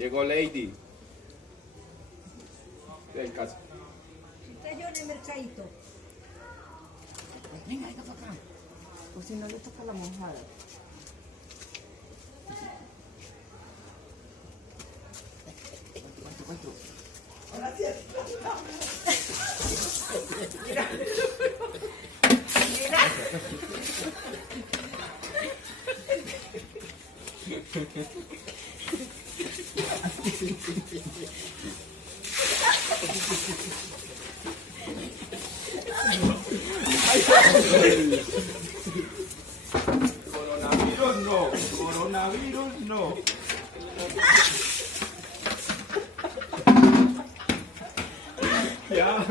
Llegó Lady. El caso. Usted yo en el mercadito. Venga, venga para acá. Por si no le toca la mojada. ¿Cuánto? Ahora sí. Mira. Mira. Coronavirus no. Coronavirus no. Ya.